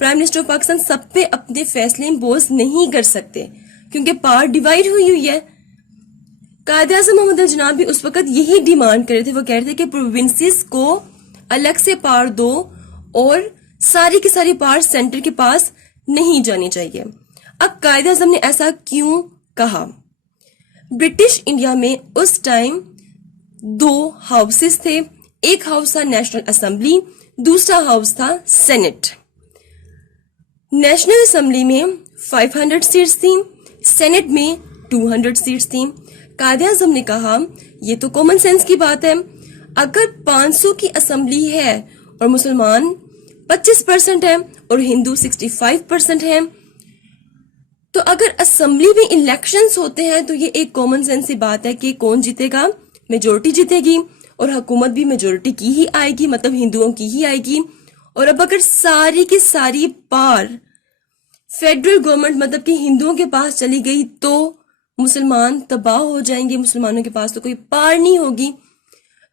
Prime minister of Pakistan سب پہ اپنے فیصلے امپوز نہیں کر سکتے کیونکہ پاور ڈیوائڈ ہوئی ہے. قائد اعظم محمد علی جناح بھی اس وقت یہی ڈیمانڈ کر رہے تھے. وہ کہہ رہے تھے کہ پروونسز کو الگ سے پاور دو اور ساری کی ساری پاور سینٹر کے پاس نہیں جانی چاہیے. اب قائد اعظم نے ایسا کیوں کہا؟ برٹش انڈیا میں اس ٹائم 2 ہاؤسز تھے. ایک ہاؤس تھا نیشنل اسمبلی، دوسرا ہاؤس تھا سینٹ. نیشنل اسمبلی میں 500 سیٹس تھیں، سینٹ میں 200 سیٹس تھیں. قائد اعظم نے کہا یہ تو کامن سینس کی بات ہے، اگر 500 کی اسمبلی ہے اور مسلمان 25% ہیں اور ہندو 65% ہیں، تو اگر اسمبلی میں الیکشنز ہوتے ہیں تو یہ ایک کامن سینس کی بات ہے کہ کون جیتے گا؟ میجورٹی جیتے گی اور حکومت بھی میجورٹی کی ہی آئے گی، مطلب ہندوؤں کی ہی آئے گی. اور اب اگر ساری کی ساری پار فیڈرل گورنمنٹ مطلب کہ ہندوؤں کے پاس چلی گئی تو مسلمان تباہ ہو جائیں گے، مسلمانوں کے پاس تو کوئی پار نہیں ہوگی.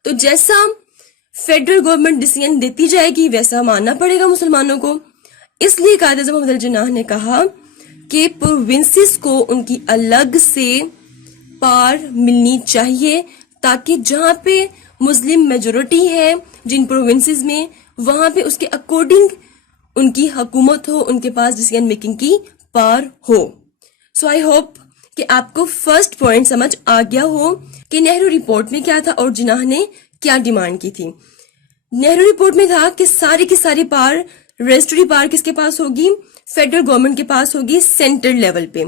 تو جیسا فیڈرل گورنمنٹ ڈیسیژن دیتی جائے گی ویسا ماننا پڑے گا مسلمانوں کو. اس لیے قائد اعظم محمد علی جناح نے کہا کہ پروونسز کو ان کی الگ سے پار ملنی چاہیے تاکہ جہاں پہ مسلم میجورٹی ہے جن پروونسز میں، وہاں پہ اس کے اکارڈنگ ان کی حکومت ہو، ان کے پاس ڈیسیژن میکنگ کی پار ہو. سو آئی ہوپ کہ آپ کو فرسٹ پوائنٹ سمجھ آ گیا ہو کہ نہرو رپورٹ میں کیا تھا اور جناح نے کیا ڈیمانڈ کی تھی. نہرو رپورٹ میں تھا کہ ساری کی ساری پار، ریجسٹری پار کس کے پاس ہوگی؟ فیڈرل گورنمنٹ کے پاس ہوگی سینٹرل لیول پہ.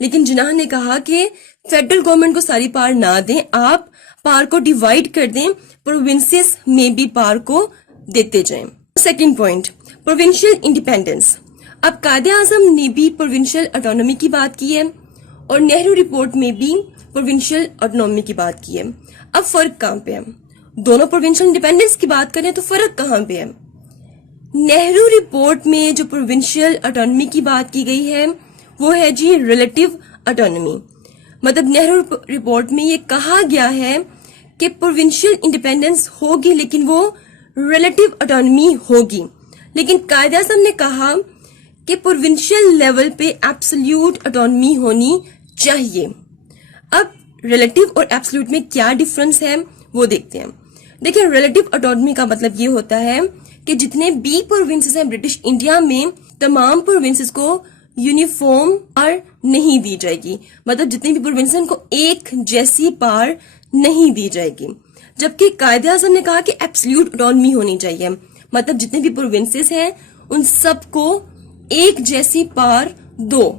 لیکن جناح نے کہا کہ فیڈرل گورنمنٹ کو ساری پار نہ دیں، آپ پار کو ڈیوائڈ کر دیں، پروونسز میں بھی پار کو دیتے جائیں. Second point, provincial independence. اب قائد اعظم نے بھی پروونشل آٹونومی کی بات کی ہے اور نہرو رپورٹ میں بھی پروونشل آٹونومی کی بات کی ہے. اب فرق کہاں پہ ہے؟ دونوں پروونشل انڈیپینڈنس کی بات کریں تو فرق کہاں پہ ہے؟ نہرو رپورٹ میں جو پروونشل آٹونومی کی بات کی گئی ہے وہ ہے جی ریلیٹیو آٹونومی. مطلب نہرو رپورٹ میں یہ کہا گیا ہے کہ پروونشل انڈیپینڈنس ہوگی لیکن وہ ریلیٹیو آٹونومی ہوگی. لیکن قائد اعظم نے کہا کہ پروونشل لیول پہ ایبسلیوٹ آٹونومی ہونی چاہیے. اب ریلیٹیو اور ایبسلیوٹ میں کیا ڈفرنس ہے وہ دیکھتے ہیں. دیکھیں، ریلیٹیو آٹونومی کا مطلب یہ ہوتا ہے کہ جتنے بھی پروونسز ہیں برٹش انڈیا میں، تمام پروونسز کو یونیفارم پار نہیں دی جائے گی. مطلب جتنے بھی پروونسز ہیں ان کو ایک جیسی پار نہیں دی جائے گی. جبکہ قائد اعظم نے کہا کہ ایبسلیوٹ آٹونومی ہونی چاہیے، مطلب جتنے بھی پروونسز ہیں ان سب کو ایک جیسی پار دو،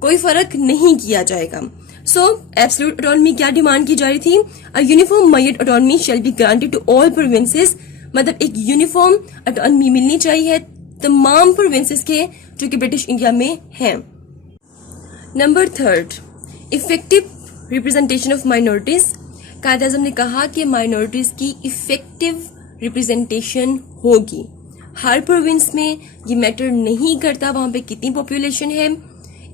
کوئی فرق نہیں کیا جائے گا. سو ایبسلیوٹ آٹونومی کیا ڈیمانڈ کی جا رہی تھی؟ Uniform measure autonomy shall be granted to all provinces. مطلب ایک یونیفارم آٹونومی ملنی چاہیے تمام پروونسز کے جو کہ برٹش انڈیا میں ہیں. Number 3، effective representation of minorities. قائد اعظم نے کہا کہ مائنورٹیز کی افیکٹو ریپرزینٹیشن ہوگی ہر پروونس میں. یہ میٹر نہیں کرتا وہاں پہ کتنی پاپولیشن ہے،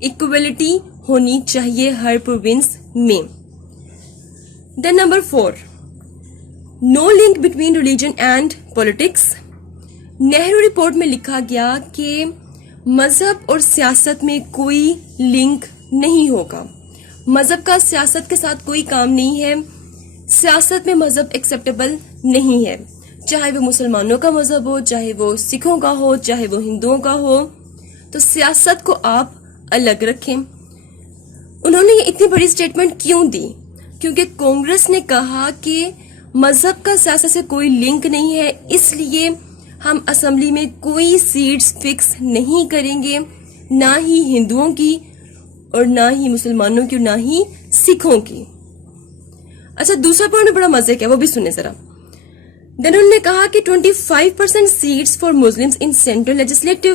ایکویلٹی ہونی چاہیے ہر پروونس میں. Then number 4، no link between religion and politics. Nehru report میں لکھا گیا کہ مذہب اور سیاست میں کوئی لنک نہیں ہوگا. مذہب کا سیاست کے ساتھ کوئی کام نہیں ہے. سیاست میں مذہب ایکسیپٹیبل نہیں ہے، چاہے وہ مسلمانوں کا مذہب ہو، چاہے وہ سکھوں کا ہو، چاہے وہ ہندوؤں کا ہو. تو سیاست کو آپ الگ رکھیں. انہوں نے یہ اتنی بڑی سٹیٹمنٹ کیوں دی؟ کیونکہ کانگریس نے کہا کہ مذہب کا سیاست سے کوئی لنک نہیں ہے، اس لیے ہم اسمبلی میں کوئی سیٹس فکس نہیں کریں گے، نہ ہی ہندوؤں کی اور نہ ہی مسلمانوں کی اور نہ ہی سکھوں کی. اچھا، دوسرا پوائنٹ بڑا مزے کا ہے، وہ بھی سنیں ذرا. دین انہوں نے کہا کہ 25% seats for Muslims in central legislative.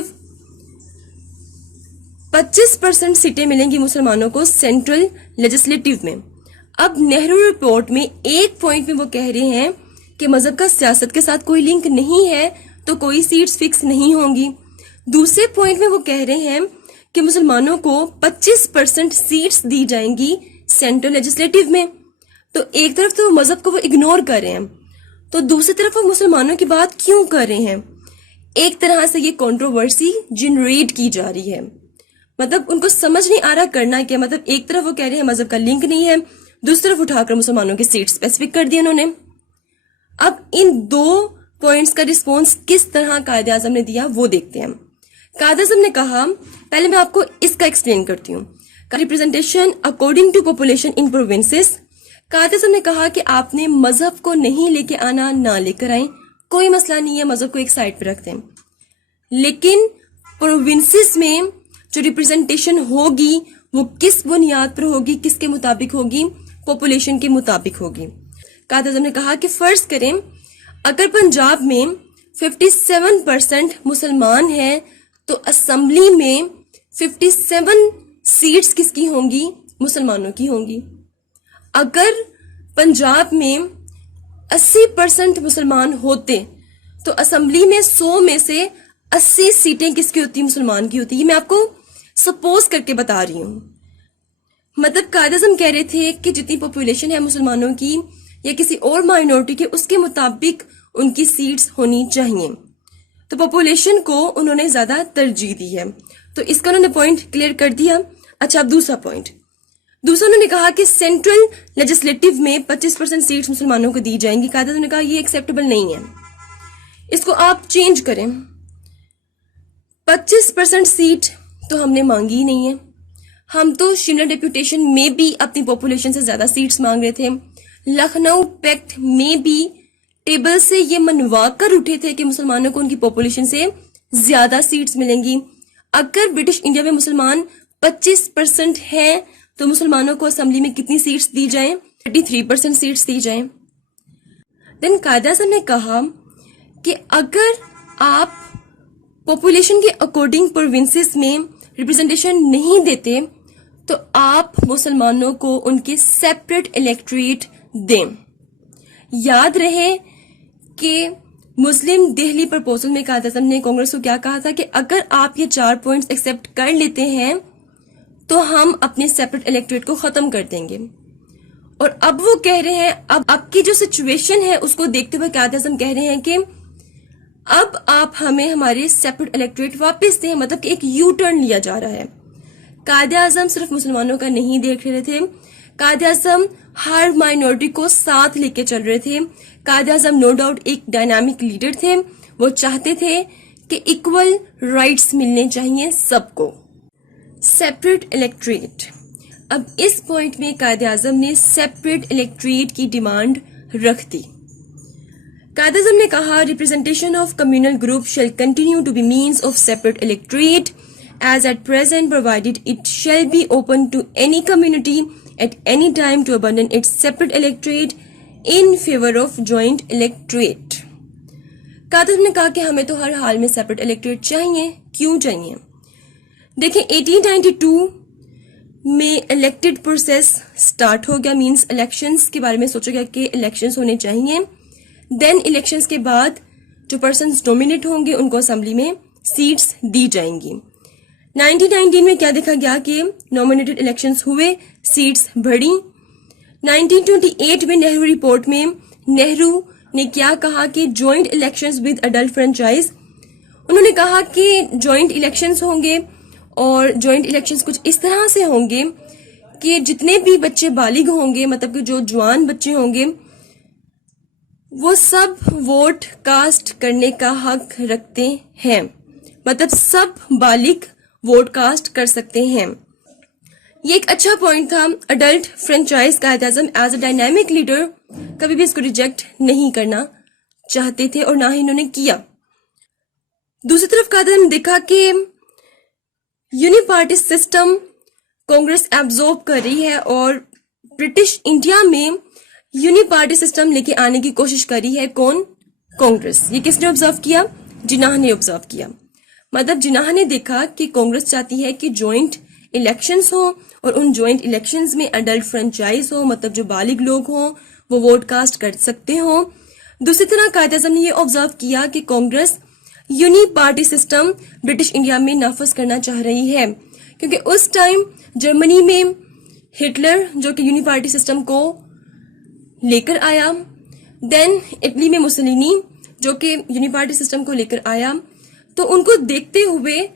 25% سیٹیں ملیں گی مسلمانوں کو سینٹرل لیجسلیٹو میں. اب نہرو رپورٹ میں ایک پوائنٹ میں وہ کہہ رہے ہیں کہ مذہب کا سیاست کے ساتھ کوئی لنک نہیں ہے تو کوئی سیٹس فکس نہیں ہوں گی. دوسرے پوائنٹ میں وہ کہہ رہے ہیں کہ مسلمانوں کو 25% سیٹس دی جائیں گی سینٹرل لیجسلیٹو میں. تو ایک طرف تو مذہب کو وہ اگنور کر رہے ہیں، تو دوسری طرف وہ مسلمانوں کی بات کیوں کر رہے ہیں؟ ایک طرح سے یہ کنٹروورسی جنریٹ کی جا رہی ہے. مطلب ان کو سمجھ نہیں آ رہا کرنا کیا. مطلب ایک طرف وہ کہہ رہے ہیں مذہب کا لنک نہیں ہے, دوسری طرف اٹھا کر مسلمانوں کی سیٹ اسپیسیفک کر دی انہوں نے. اب ان دو پوائنٹس کا رسپانس کس طرح قائد اعظم نے دیا وہ دیکھتے ہیں. قائد اعظم نے کہا, پہلے میں آپ کو اس کا ایکسپلین کرتی ہوں. Representation according to population in provinces. Quaid Azam نے کہا کہ آپ نے مذہب کو نہیں لے کے آنا, نہ لے کر آئیں, کوئی مسئلہ نہیں ہے, مذہب کو ایک سائڈ پہ رکھ دیں. لیکن پروونسز میں جو ریپرزنٹیشن ہوگی وہ کس بنیاد پر ہوگی, کس کے مطابق ہوگی, پاپولیشن کے مطابق ہوگی. قائد اعظم نے کہا کہ فرض کریں اگر پنجاب میں 57% مسلمان ہیں تو اسمبلی میں 57 سیٹس کس کی ہوں گی, مسلمانوں کی ہوں گی. اگر پنجاب میں 80% مسلمان ہوتے تو اسمبلی میں 100 میں سے 80 سیٹیں کس کی ہوتی, مسلمان کی ہوتی. یہ میں آپ کو سپوز کر کے بتا رہی ہوں. مطلب قائد اعظم کہہ رہے تھے کہ جتنی پاپولیشن ہے مسلمانوں کی یا کسی اور مائنورٹی کے, اس کے مطابق ان کی سیٹس ہونی چاہیے. تو پاپولیشن کو انہوں نے زیادہ ترجیح دی ہے. تو اس کا انہوں نے پوائنٹ کلیئر کر دیا. اچھا, اب دوسرا پوائنٹ. دوسرا انہوں نے کہا کہ سینٹرل لیجسلیٹو میں 25% سیٹس مسلمانوں کو دی جائیں گی. قائد اعظم نے کہا یہ ایکسیپٹیبل نہیں ہے, اس کو آپ چینج کریں. 25% سیٹ تو ہم نے مانگی ہی نہیں ہے. ہم تو شملہ ڈیپوٹیشن میں بھی اپنی پاپولیشن سے زیادہ سیٹس مانگ رہے تھے. لکھنؤ پیکٹ میں بھی ٹیبل سے یہ منوا کر اٹھے تھے کہ مسلمانوں کو ان کی پاپولیشن سے زیادہ سیٹس ملیں گی. اگر برٹش انڈیا میں مسلمان 25% ہیں تو مسلمانوں کو اسمبلی میں کتنی سیٹس دی جائیں, 33% سیٹس دی جائیں. دین قائد اعظم نے کہا کہ اگر آپ پاپولیشن کے اکارڈنگ پروونسز میں ریپرزنٹیشن نہیں دیتے تو آپ مسلمانوں کو ان کے سیپریٹ الیکٹریٹ دیں. یاد رہے کہ مسلم دہلی پرپوزل میں قائد اعظم نے کانگریس کو کیا کہا تھا کہ اگر آپ یہ 4 پوائنٹس ایکسیپٹ کر لیتے ہیں تو ہم اپنے سیپریٹ الیکٹریٹ کو ختم کر دیں گے. اور اب وہ کہہ رہے ہیں, اب کی جو سچویشن ہے اس کو دیکھتے ہوئے قائد اعظم کہہ رہے ہیں کہ اب آپ ہمیں ہمارے سیپریٹ الیکٹریٹ واپس دیں. مطلب کہ ایک یو ٹرن لیا جا رہا ہے. قائد اعظم صرف مسلمانوں کا نہیں دیکھ رہے تھے, قائد اعظم ہر مائنورٹی کو ساتھ لے کے چل رہے تھے. قائد اعظم نو ڈاؤٹ ایک ڈائنامک لیڈر تھے. وہ چاہتے تھے کہ ایکول رائٹس ملنے چاہیے سب کو. Separate electorate. اب اس پوائنٹ میں قائد اعظم نے سیپریٹ الیکٹریٹ کی ڈیمانڈ رکھ دی. قائد اعظم نے کہا representation of communal group shall continue to be means of separate electorate as at present provided it shall be open to any community at any time to abandon its separate electorate in favor of joint electorate. قائد اعظم نے کہا کہ ہمیں تو ہر حال میں separate electorate چاہیے. کیوں چاہیے؟ دیکھیں 1892 میں الیکٹڈ پروسیس سٹارٹ ہو گیا, مینس الیکشنز کے بارے میں سوچا گیا کہ الیکشنز ہونے چاہیے. دین الیکشنز کے بعد جو پرسنز نومینیٹ ہوں گے ان کو اسمبلی میں سیٹس دی جائیں گی. 1919 میں کیا دیکھا گیا کہ نومینیٹڈ الیکشنز ہوئے, سیٹس بڑھی. 1928 میں نہرو رپورٹ میں نہرو نے کیا کہا کہ joint elections with adult franchise. انہوں نے کہا کہ جوائنٹ الیکشنز ہوں گے اور جوائنٹ الیکشنز کچھ اس طرح سے ہوں گے کہ جتنے بھی بچے بالغ ہوں گے, مطلب کہ جو جوان بچے ہوں گے, وہ سب ووٹ کاسٹ کرنے کا حق رکھتے ہیں. مطلب سب بالغ ووٹ کاسٹ کر سکتے ہیں. یہ ایک اچھا پوائنٹ تھا. Adult franchise Quaid Azam as a dynamic leader کبھی بھی اس کو ریجیکٹ نہیں کرنا چاہتے تھے اور نہ ہی انہوں نے کیا. دوسری طرف قائد اعظم نے دیکھا کہ uni party system Congress absorb کر رہی ہے اور برٹش انڈیا میں یونی پارٹی سسٹم لے کے آنے کی کوشش کر رہی ہے. کون؟ کانگریس. یہ کس نے آبزرو کیا؟ جناح نے آبزرو کیا. مطلب جناح نے دیکھا کہ کانگریس چاہتی ہے کہ جوائنٹ الیکشنز ہوں اور ان جوائنٹ الیکشنز میں اڈلٹ فرنچائز ہو, مطلب جو بالغ لوگ ہوں وہ ووٹ کاسٹ کر سکتے ہوں. دوسری طرح قائد اعظم نے یہ آبزرو کیا کہ Congress uni party system British India میں نافذ کرنا چاہ رہی ہے کیونکہ اس ٹائم جرمنی میں ہٹلر جو کہ یونی پارٹی سسٹم کو لے کر آیا, دین اٹلی میں مسولینی جو کہ یونی پارٹی سسٹم کو لے کر آیا. تو ان کو دیکھتے ہوئے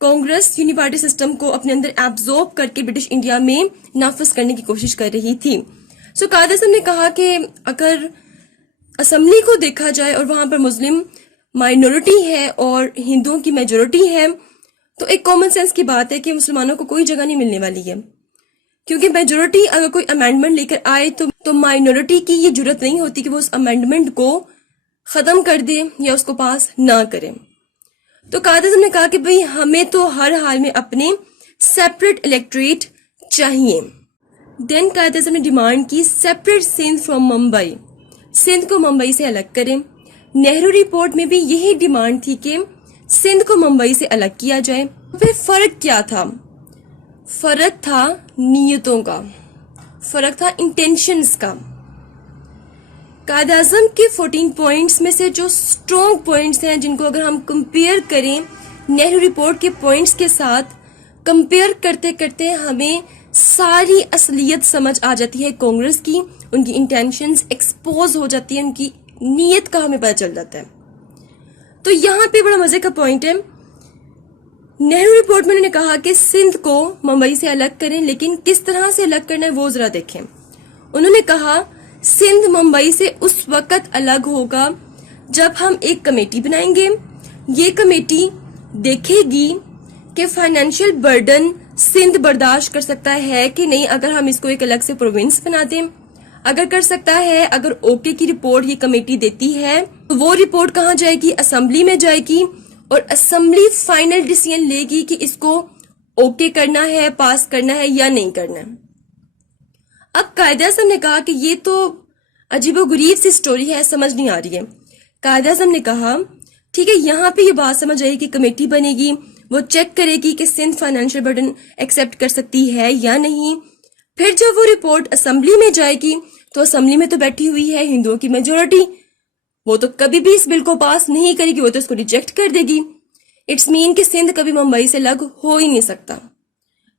کانگریس یونیپارٹی سسٹم کو اپنے اندر ایبزورب کر کے برٹش انڈیا میں نافذ کرنے کی کوشش کر رہی تھی. سو قائد اعظم نے کہا کہ اگر اسمبلی کو دیکھا جائے اور وہاں پر مسلم مائنورٹی ہے اور ہندوؤں کی میجورٹی ہے تو ایک کامن سینس کی بات ہے کہ مسلمانوں کو کوئی جگہ نہیں ملنے والی ہے, کیونکہ میجورٹی اگر کوئی امینڈمنٹ لے کر آئے تو مائنورٹی کی یہ جرت نہیں ہوتی کہ وہ اس امینڈمنٹ کو ختم کر دے یا اس کو پاس نہ کرے. تو قائد اعظم نے کہا کہ بھئی ہمیں تو ہر حال میں اپنے سیپریٹ الیکٹریٹ چاہیے. دین قائد اعظم نے ڈیمانڈ کی سیپریٹ سندھ فرام ممبئی, سندھ کو ممبئی سے الگ کریں. نہرو رپورٹ میں بھی یہی ڈیمانڈ تھی کہ سندھ کو ممبئی سے الگ کیا جائے. پھر فرق کیا تھا؟ فرق تھا نیتوں کا, فرق تھا انٹینشنز کا. قائد اعظم کے 14 پوائنٹس میں سے جو سٹرونگ پوائنٹس ہیں جن کو اگر ہم کمپیئر کریں نہرو رپورٹ کے پوائنٹس کے ساتھ, کمپیئر کرتے کرتے ہمیں ساری اصلیت سمجھ آ جاتی ہے کانگریس کی, ان کی انٹینشنز ایکسپوز ہو جاتی ہیں, ان کی نیت کا ہمیں پتہ چل جاتا ہے. تو یہاں پہ بڑا مزے کا پوائنٹ ہے, نہرو رپورٹ میں انہوں نے کہا کہ سندھ کو ممبئی سے الگ کریں, لیکن کس طرح سے الگ کرنا ہے وہ ذرا دیکھیں. انہوں نے کہا سندھ ممبئی سے اس وقت الگ ہوگا جب ہم ایک کمیٹی بنائیں گے. یہ کمیٹی دیکھے گی کہ فائنینشیل برڈن سندھ برداشت کر سکتا ہے کہ نہیں اگر ہم اس کو ایک الگ سے پروونس بنا دیں. اگر کر سکتا ہے, اگر اوکے کی رپورٹ یہ کمیٹی دیتی ہے تو وہ رپورٹ کہاں جائے گی؟ اسمبلی میں جائے گی, اور اسمبلی فائنل ڈیسیژن لے گی کہ اس کو اوکے کرنا ہے, پاس کرنا ہے یا نہیں کرنا ہے. اب قائد اعظم نے کہا کہ یہ تو عجیب و غریب سی سٹوری ہے, سمجھ نہیں آ رہی ہے. قائد اعظم نے کہا ٹھیک ہے, یہاں پہ یہ بات سمجھ آئی کہ کمیٹی بنے گی, وہ چیک کرے گی کہ سندھ فائنینشیل برڈن ایکسیپٹ کر سکتی ہے یا نہیں. پھر جب وہ رپورٹ اسمبلی میں جائے گی تو اسمبلی میں تو بیٹھی ہوئی ہے ہندوؤں کی میجورٹی, وہ تو کبھی بھی اس بل کو پاس نہیں کرے گی, وہ تو اس کو ریجیکٹ کر دے گی. اٹس مین کہ سندھ کبھی ممبئی سے الگ ہو ہی نہیں سکتا.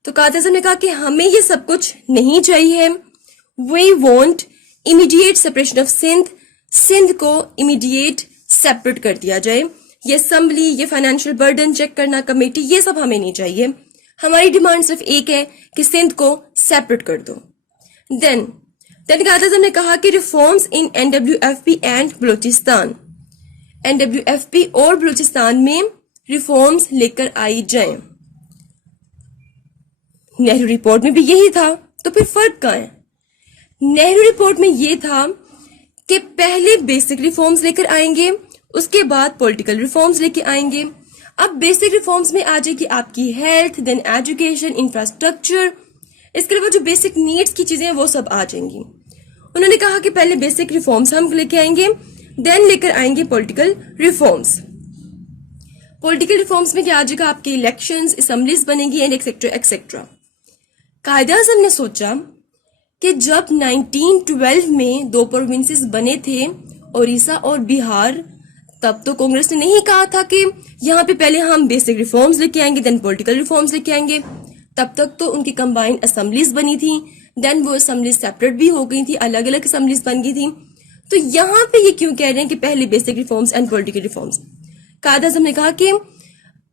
تو قائد اعظم نے کہا کہ ہمیں یہ سب کچھ نہیں چاہیے. We want immediate separation of Sindh, Sindh کو امیڈیٹ سیپریٹ کر دیا جائے. یہ اسمبلی, یہ فائنینشیل برڈن چیک کرنا, کمیٹی, یہ سب ہمیں نہیں چاہیے. ہماری ڈیمانڈ صرف ایک ہے کہ سندھ کو سیپریٹ کر دو. دین قائد اعظم نے کہا کہ reforms in NWFP and Balochistan, NWFP اور بلوچستان میں ریفارمز لے کر آئی جائیں. نہرو رپورٹ میں بھی یہی تھا, تو پھر فرق کہاں ہے؟ نہرو رپورٹ میں یہ تھا کہ پہلے بیسک ریفارمز لے کر آئیں گے, اس کے بعد پولیٹیکل ریفارمز لے کے آئیں گے. اب بیسک ریفارمز میں آ جائے گی آپ کی ہیلتھ, دین ایجوکیشن, انفراسٹرکچر, اس کے علاوہ جو بیسک نیڈس کی چیزیں ہیں وہ سب آ جائیں گی. انہوں نے کہا کہ پہلے بیسک ریفارمز ہم لے کے آئیں گے, دین لے کر آئیں گے پولیٹیکل ریفارمز. پولیٹیکل ریفارمز میں کیا آ جائے گا آپ کے الیکشنز, اسمبلیز بنے گی اینڈ ایکسیکٹرا ایکسیکٹرا. قائد اعظم نے سوچا کہ جب 1912 میں 2 پروونسز بنے تھے, اوڑیسہ اور بہار, تب تو کانگریس نے نہیں کہا تھا کہ یہاں پہ پہلے ہم بیسک ریفارمز لے کے آئیں گے دین پولیٹیکل ریفارمز لے کے آئیں گے. تب تک تو ان کی کمبائنڈ اسمبلیز بنی تھیں, دین وہ اسمبلیز سیپریٹ بھی ہو گئی تھی, الگ الگ اسمبلیز بن گئی تھیں. تو یہاں پہ یہ کیوں کہہ رہے ہیں کہ پہلے basic reforms and political reforms? قائد اعظم نے کہا کہ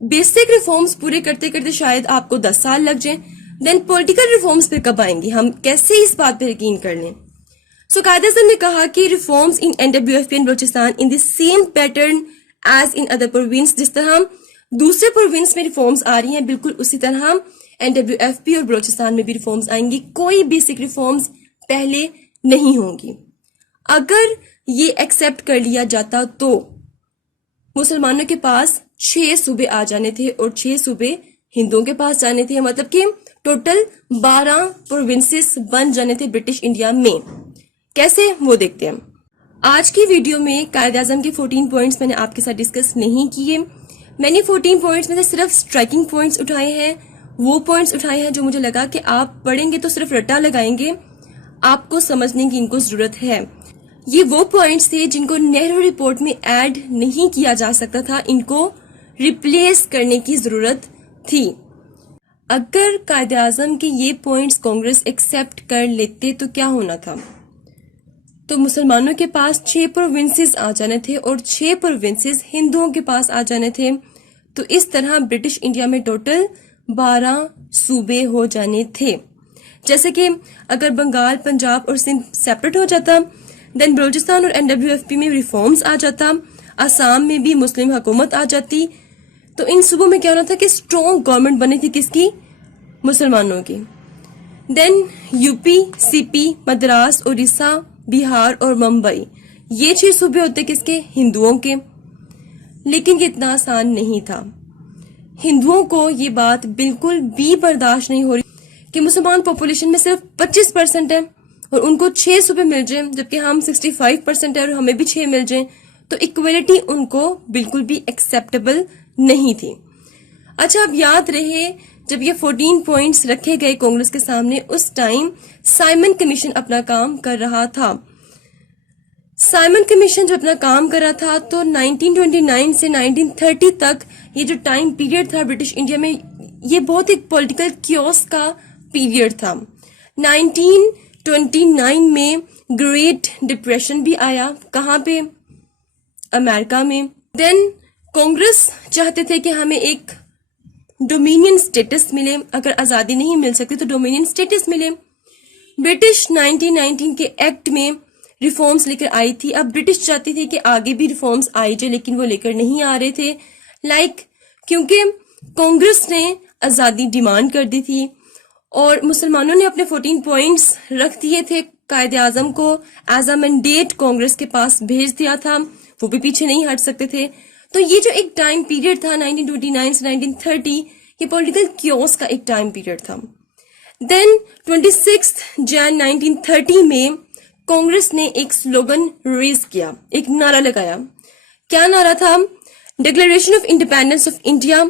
بیسک ریفارمز پورے کرتے کرتے شاید آپ کو 10 سال لگ جائیں, دین پولیٹیکل ریفارمز پہ کب آئیں گی, ہم کیسے اس بات پہ یقین کر لیں؟ سو قائد اعظم نے کہا کہ reforms in NWFP and Balochistan in the same pattern as in other province, جس طرح دوسرے پروونس میں ریفارمز آ رہی ہیں بالکل اسی طرح NWFP اور بلوچستان میں بھی ریفارمز آئیں گی. کوئی بیسک ریفارمز پہلے نہیں ہوں گی. اگر یہ ایکسیپٹ کر لیا جاتا تو مسلمانوں کے پاس 6 صوبے آ جانے تھے اور 6 صوبے ہندوؤں کے پاس جانے تھے, مطلب کہ ٹوٹل 12 پروونسز بن جانے تھے برٹش انڈیا میں. کیسے وہ دیکھتے ہیں. آج کی ویڈیو میں قائد اعظم کے 14 پوائنٹس میں نے آپ کے ساتھ ڈسکس نہیں کیے. میں نے 14 پوائنٹس میں سے صرف اسٹرائکنگ پوائنٹس اٹھائے ہیں, وہ پوائنٹس اٹھائے ہیں جو مجھے لگا کہ آپ پڑھیں گے تو صرف رٹا لگائیں گے, آپ کو سمجھنے کی ان کو ضرورت ہے. یہ وہ پوائنٹس تھے جن کو نہرو رپورٹ میں ایڈ نہیں کیا جا سکتا تھا, ان کو ریپلیس کرنے کی ضرورت تھی. اگر قائد اعظم کے یہ پوائنٹس کانگریس ایکسیپٹ کر لیتے تو کیا ہونا تھا؟ تو مسلمانوں کے پاس 6 پروونسز آ جانے تھے اور 6 پروونسز ہندوؤں کے پاس آ جانے تھے. تو اس طرح برٹش انڈیا میں ٹوٹل 12 صوبے ہو جانے تھے. جیسے کہ اگر بنگال، پنجاب اور سندھ سیپریٹ ہو جاتا، دین بلوچستان اور NWFP میں ریفارمز آ جاتا، آسام میں بھی مسلم حکومت آ جاتی. تو ان صوبوں میں کیا ہونا تھا کہ اسٹرانگ گورنمنٹ بنی تھی، کس کی؟ مسلمانوں کی. دین UP، CP، مدراس، اڑیسہ، بہار اور ممبئی، یہ 6 صوبے ہوتے کس کے؟ ہندوؤں کے. لیکن یہ اتنا آسان نہیں تھا. ہندوؤں کو یہ بات بالکل بھی برداشت نہیں ہو رہی کہ مسلمان پاپولیشن میں صرف 25% ہے اور ان کو 6 صوبے مل جائیں، جبکہ ہم 65% ہے اور ہمیں بھی 6 مل جائیں. تو ایکویلٹی ان کو بالکل بھی ایکسیپٹیبل نہیں تھی. اچھا، اب یاد رہے جب یہ 14 پوائنٹس رکھے گئے کانگریس کے سامنے، اس ٹائم سائمن کمیشن اپنا کام کر رہا تھا. سائمن کمیشن جب اپنا کام کر رہا تھا تو 1929 سے 1930 تک یہ جو ٹائم پیریڈ تھا برٹش انڈیا میں، یہ بہت ایک پولیٹیکل کیوس کا پیریڈ تھا. 1929 میں گریٹ ڈپریشن بھی آیا. کہاں پہ؟ امریکہ میں. دین کانگریس چاہتے تھے کہ ہمیں ایک ڈومینین سٹیٹس ملے، اگر آزادی نہیں مل سکتی تو ڈومینین سٹیٹس ملے. برٹش 1919 کے ایکٹ میں ریفارمز لے کر آئی تھی. اب برٹش چاہتی تھی کہ آگے بھی ریفارمز آئی جائے، لیکن وہ لے کر نہیں آ رہے تھے. کیونکہ کانگریس نے آزادی ڈیمانڈ کر دی تھی اور مسلمانوں نے اپنے 14 پوائنٹس رکھ دیے تھے، قائد اعظم کو ایز اے مینڈیٹ کانگریس کے پاس بھیج دیا تھا، وہ بھی پیچھے نہیں ہٹ سکتے تھے. تو یہ جو ایک ٹائم پیریڈ تھا 1929 سے 1930، یہ پولیٹیکل کیوس کا ایک ٹائم پیریڈ تھا. دین 26 جن 1930 میں کانگریس نے ایک سلوگن ریز کیا، ایک نعرہ لگایا. کیا نعرہ تھا؟ Declaration of independence of India.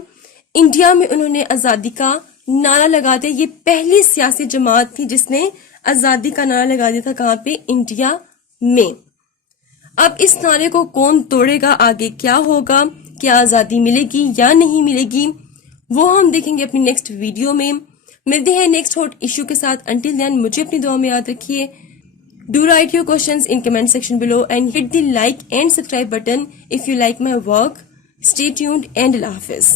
India میں انہوں نے آزادی کا نعرہ لگا دیا. یہ پہلی سیاسی جماعت تھی جس نے آزادی کا نعرہ لگا دیا تھا. کہاں پہ؟ انڈیا میں. اب اس نعرے کو کون توڑے گا؟ آگے کیا ہوگا؟ کیا آزادی ملے گی یا نہیں ملے گی؟ وہ ہم دیکھیں گے اپنی نیکسٹ ویڈیو میں. ملتے ہیں نیکسٹ ہاٹ ایشو کے ساتھ. انٹل دین مجھے اپنی دعا میں یاد رکھیے. Do write your questions in comment section below and hit the like and subscribe button if you like my work. Stay tuned and Allah Hafiz.